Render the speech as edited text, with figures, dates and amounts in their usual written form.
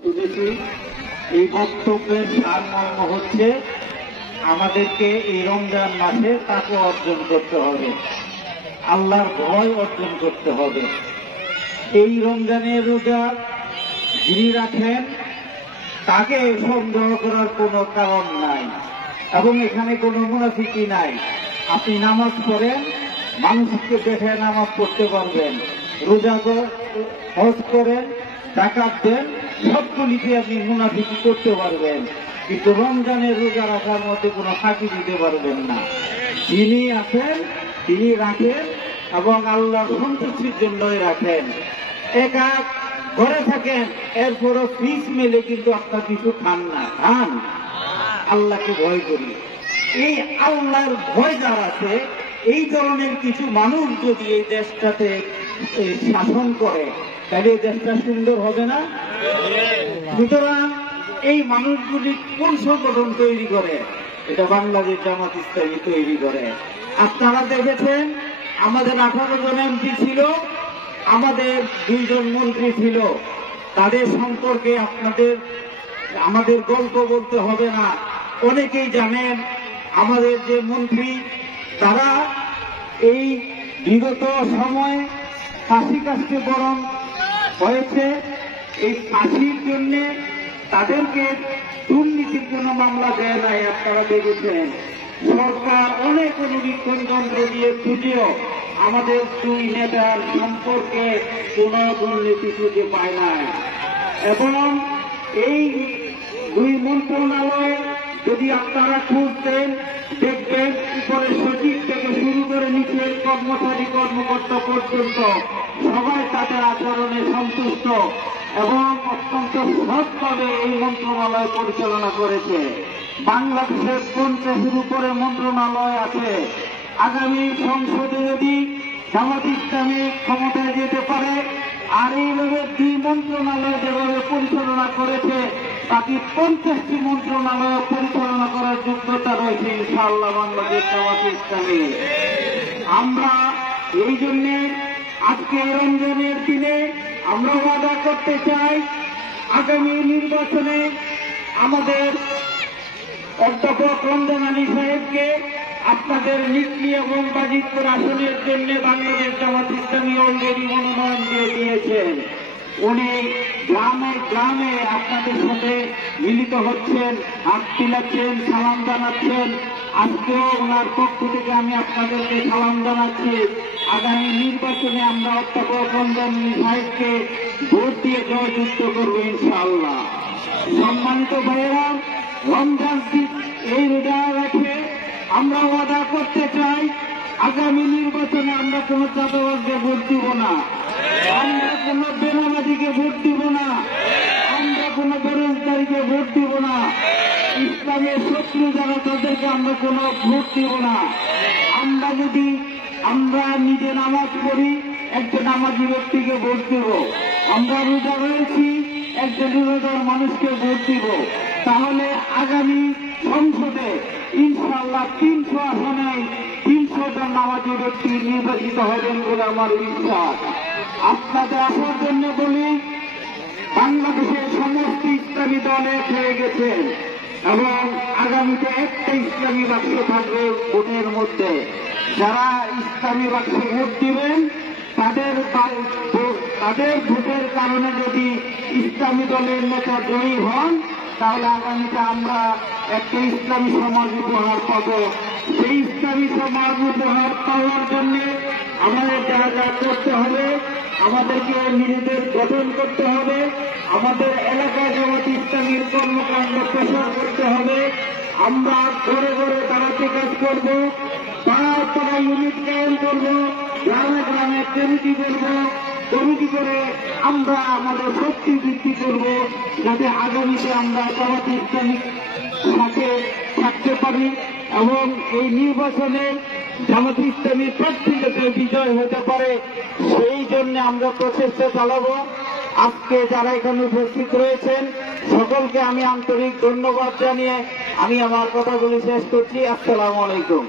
বুঝেছি। এই বক্তব্যের সারমর্ম হচ্ছে আমাদেরকে এই রমজান মাসে তাকে অর্জন করতে হবে, আল্লাহর ভয় অর্জন করতে হবে। এই রমজানের রোজা যিনি রাখেন তাকে সন্দেহ করার কোনো কারণ নাই এবং এখানে কোনো মুনাফিকি নাই। আপনি নামাজ পড়েন, মানুষকে দেখে নামাজ পড়তে পারবেন, রোজা হজ করেন, যাকাত দেন, সবগুলিকে আপনি মুনাফিকি করতে পারবেন, কিন্তু রমজানের রোজা রাখার মধ্যে কোনো ফাঁকি দিতে পারবেন না। যিনি আছেন তিনি রাখেন এবং আল্লাহর সন্তুষ্টির জন্যই রাখেন। একা ঘরে থাকেন, এরপরও ফিস মেলে কিন্তু আপনার কিছু খান না, খান আল্লাহকে ভয় করি। এই আল্লাহর ভয় যার আছে, এই ধরনের কিছু মানুষ যদি এই দেশটাতে শাসন করে তাহলে এই দেশটা সুন্দর হবে না? সুতরাং এই মানুষগুলি কোন সংগঠন তৈরি করে? এটা বাংলাদেশ জামাত ইসলামী তৈরি করে। আপনারা দেখেছেন আমাদের 18 জন এমপি ছিল, আমাদের 2 জন মন্ত্রী ছিল। তাদের সম্পর্কে আমাদের গল্প বলতে হবে না, অনেকেই জানেন। আমাদের যে মন্ত্রী তারা এই বিগত সময়ে ফাঁসি কাটতে বরণ হয়েছে। এই ফাঁসির জন্য তাদেরকে দুর্নীতির কোনো মামলা দেয় নাই। আপনারা দেখেছেন সরকার অনেক অনুবীক্ষণ যন্ত্র দিয়ে খুঁজেও আমাদের 2 নেতার সম্পর্কে কোন দুর্নীতি খুঁজে পায় নাই। এবং এই 2 মন্ত্রণালয়ে যদি আপনারা খুঁজতেন দেখবেন উপরে সচিব থেকে শুরু করে নিচের কর্মচারী কর্মকর্তা পর্যন্ত সবাই তাদের আচরণে সন্তুষ্ট এবং অত্যন্ত সৎভাবে এই মন্ত্রণালয় পরিচালনা করেছে। বাংলাদেশের 50-এর উপরে মন্ত্রণালয় আছে। আগামী সংসদে যদি জামাত ইসলামী ক্ষমতায় যেতে পারে আর এইভাবে 2 মন্ত্রণালয় যেভাবে পরিচালনা করেছে, বাকি 50টি মন্ত্রণালয় পরিচালনা করার যোগ্যতা রয়েছে ইনশাআল্লাহ বাংলাদেশ জামাত ইসলামী। আমরা এই জন্য আজকে রমজানের দিনে আমরা ওয়াদা করতে চাই, আগামী নির্বাচনে আমাদের অধ্যাপক রমজান আলী সাহেবকে আপনাদের নিকলি এবং বাজিতপুর আসনের জন্য বাংলাদেশ জামাত ইসলামী অলরেডি মনোনয়ন দিয়ে দিয়েছেন। উনি গ্রামে গ্রামে আপনাদের সাথে মিলিত হচ্ছেন, হাত মিলাচ্ছেন, সালাম জানাচ্ছেন। আজকেও ওনার পক্ষ থেকে আমি আপনাদেরকে সালাম জানাচ্ছি। আগামী নির্বাচনে আমরা অধ্যাপক রমজান আলী সাহেবকে ভোট দিয়ে জয়যুক্ত করবো ইনশাআল্লাহ। সম্মানিত ভাইয়েরা, রমজান এই রোজা রাখে আমরা ওয়াদা করতে চাই, আগামী নির্বাচনে আমরা কোন চাঁদাবাজকে ভোট দিব না, আমরা কোন বেনামাজিকে ভোট দিব না, আমরা কোন বেরোজগারীকে ভোট দিব না, ইসলামের শত্রু যারা তাদেরকে আমরা কোন ভোট দিব না। আমরা নিজে নামাজ পড়ি, একজন নামাজি ব্যক্তিকে ভোট দিব। আমরা রোজা রয়েছি, একজন রোজাদার মানুষকে ভোট দিব। তাহলে আগামী সংসদে ইনশাআল্লাহ 300 আসনে 300 জন নামাজি ব্যক্তি নির্বাচিত হবেন বলে আমার বিশ্বাস। আপনাদের আসার জন্য বলি, বাংলাদেশের সমস্ত ইসলামী দল এক হয়ে গেছেন এবং আগামীতে একটা ইসলামী বাক্স থাকবে ভোটের মধ্যে। যারা ইসলামী বাক্সে ভোট দিবেন তাদের ভোটের কারণে যদি ইসলামী দলের নেতা জয়ী হন, তাহলে আগামীতে আমরা একটা ইসলামী সমাজ উপহার পাব। সেই ইসলামী সমাজ উপহার পাওয়ার জন্য আমাদের যা যা করতে হবে, আমাদেরকে নিজেদের গঠন করতে হবে, আমাদের এলাকায় জামাত ইসলামীর কর্মকাণ্ড প্রসার করতে হবে। আমরা ঘরে ঘরে দাঁড়াতে কাজ করব, পাড়ায় পাড়ায় ইউনিট কায়েম করব, গ্রামে গ্রামে কমিটি করব, কমিটি করে আমরা আমাদের শক্তি বৃদ্ধি করব, যাতে আগামীতে আমরা জামাত ইসলামীর সাথে থাকতে পারি এবং এই নির্বাচনে জামাত ইসলামীর প্রার্থী যাতে বিজয় হতে পারে সেই জন্য আমরা প্রচেষ্টা চালাবো। আজকে যারা এখানে উপস্থিত রয়েছেন সকলকে আমি আন্তরিক ধন্যবাদ জানিয়ে আমি আমার কথাগুলি শেষ করছি। আসসালামু আলাইকুম।